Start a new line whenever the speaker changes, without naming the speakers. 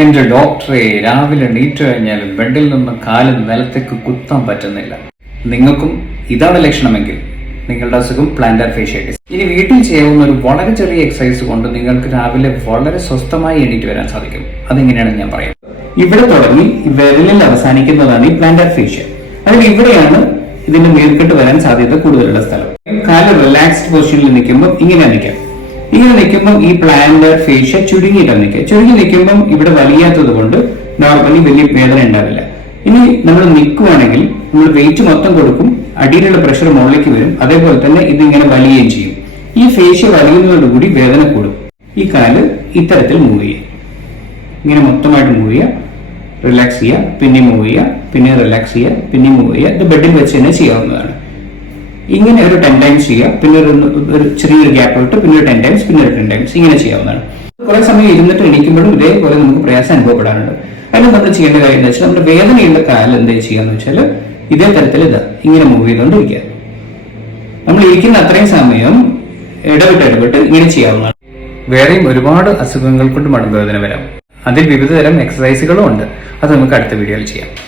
എന്റെ ഡോക്ടറെ രാവിലെ നീറ്റ് കഴിഞ്ഞാലും ബെഡിൽ നിന്ന് കാലും നിലത്തേക്ക് കുത്താൻ പറ്റുന്നില്ല. നിങ്ങൾക്കും ഇതാണ് ലക്ഷണമെങ്കിൽ നിങ്ങളുടെ അസുഖം പ്ലാന്റർ ഫേഷ്യാറ്റിസ് ഇനി വീട്ടിൽ ചെയ്യാവുന്ന ഒരു വളരെ ചെറിയ എക്സസൈസ് കൊണ്ട് നിങ്ങൾക്ക് രാവിലെ വളരെ സ്വസ്ഥമായി എണീറ്റ് വരാൻ സാധിക്കും. അതെങ്ങനെയാണ് ഞാൻ പറയാം. ഇവിടെ തുടങ്ങി വിരലിൽ അവസാനിക്കുന്നതാണ് ഈ പ്ലാന്റർ ഫേഷ്യ അതിൽ ഇവിടെയാണ് ഇതിന്റെ മേൽക്കെട്ട് വരാൻ സാധ്യത കൂടുതലുള്ള സ്ഥലം. കാൽ റിലാക്സ്ഡ് പൊസിഷനിൽ നിൽക്കുമ്പോൾ ഇങ്ങനെ നിൽക്കാം ഇങ്ങനെ നിൽക്കുമ്പോൾ ഈ പ്ലാന്റ് ഫേഷ്യ ചുരുങ്ങിയിട്ടാണ് നിൽക്കുക. ചുരുങ്ങി നിൽക്കുമ്പം ഇവിടെ വലിയാത്തത് കൊണ്ട് നോർമലി വലിയ വേദന ഉണ്ടാവില്ല. ഇനി നമ്മൾ നിൽക്കുവാണെങ്കിൽ നമ്മൾ വെയിറ്റ് മൊത്തം കൊടുക്കും അടിയിലുള്ള പ്രഷർ മുകളിലേക്ക് വരും അതേപോലെ തന്നെ ഇതിങ്ങനെ വലിയുകയും ചെയ്യും. ഈ ഫേഷ്യ വലിയുന്നതോടുകൂടി വേദന കൂടും. ഈ കാൽ ഇത്തരത്തിൽ മൂവ് ചെയ്യുക. ഇങ്ങനെ മൊത്തമായിട്ട് മൂവ് ചെയ്യുക. റിലാക്സ് ചെയ്യുക പിന്നെ മൂവ് ചെയ്യുക പിന്നെ റിലാക്സ് ചെയ്യുക പിന്നെ മൂവ് ചെയ്യുക. ഇത് ബെഡിൽ വെച്ച് തന്നെ ചെയ്യാവുന്നതാണ്. ഇങ്ങനെ ഒരു ടെൻ ടൈംസ് ചെയ്യുക പിന്നെ ഒരു ഒരു ചെറിയൊരു ഗ്യാപ്പ് ഇട്ട് പിന്നെ ഒരു ടെൻ ടൈംസ് പിന്നെ ഒരു ടെൻ ടൈംസ് ഇങ്ങനെ ചെയ്യാവുന്നതാണ്. കുറെ സമയം ഇരുന്നിട്ട് എണീക്കുമ്പോഴും ഇതേപോലെ നമുക്ക് പ്രയാസം അനുഭവപ്പെടാറുണ്ട്. അതിന് നമ്മൾ ചെയ്യേണ്ട കാര്യം എന്താ വെച്ചാൽ നമ്മുടെ വേദനയുള്ള കാലം എന്താ ചെയ്യാന്ന് വെച്ചാൽ ഇതേ തരത്തിൽ ഇതാ ഇങ്ങനെ മൂവ് ചെയ്തുകൊണ്ടിരിക്കുക. നമ്മൾ ഇരിക്കുന്ന അത്രയും സമയം ഇടവിട്ട് ഇടപെട്ട് ഇങ്ങനെ ചെയ്യാവുന്നതാണ്. വേറെയും ഒരുപാട് അസുഖങ്ങൾ കൊണ്ട് മടങ്ങുവേദന വരാം. അതിൽ വിവിധതരം എക്സസൈസുകളും ഉണ്ട്. അത് നമുക്ക് അടുത്ത വീഡിയോയിൽ ചെയ്യാം.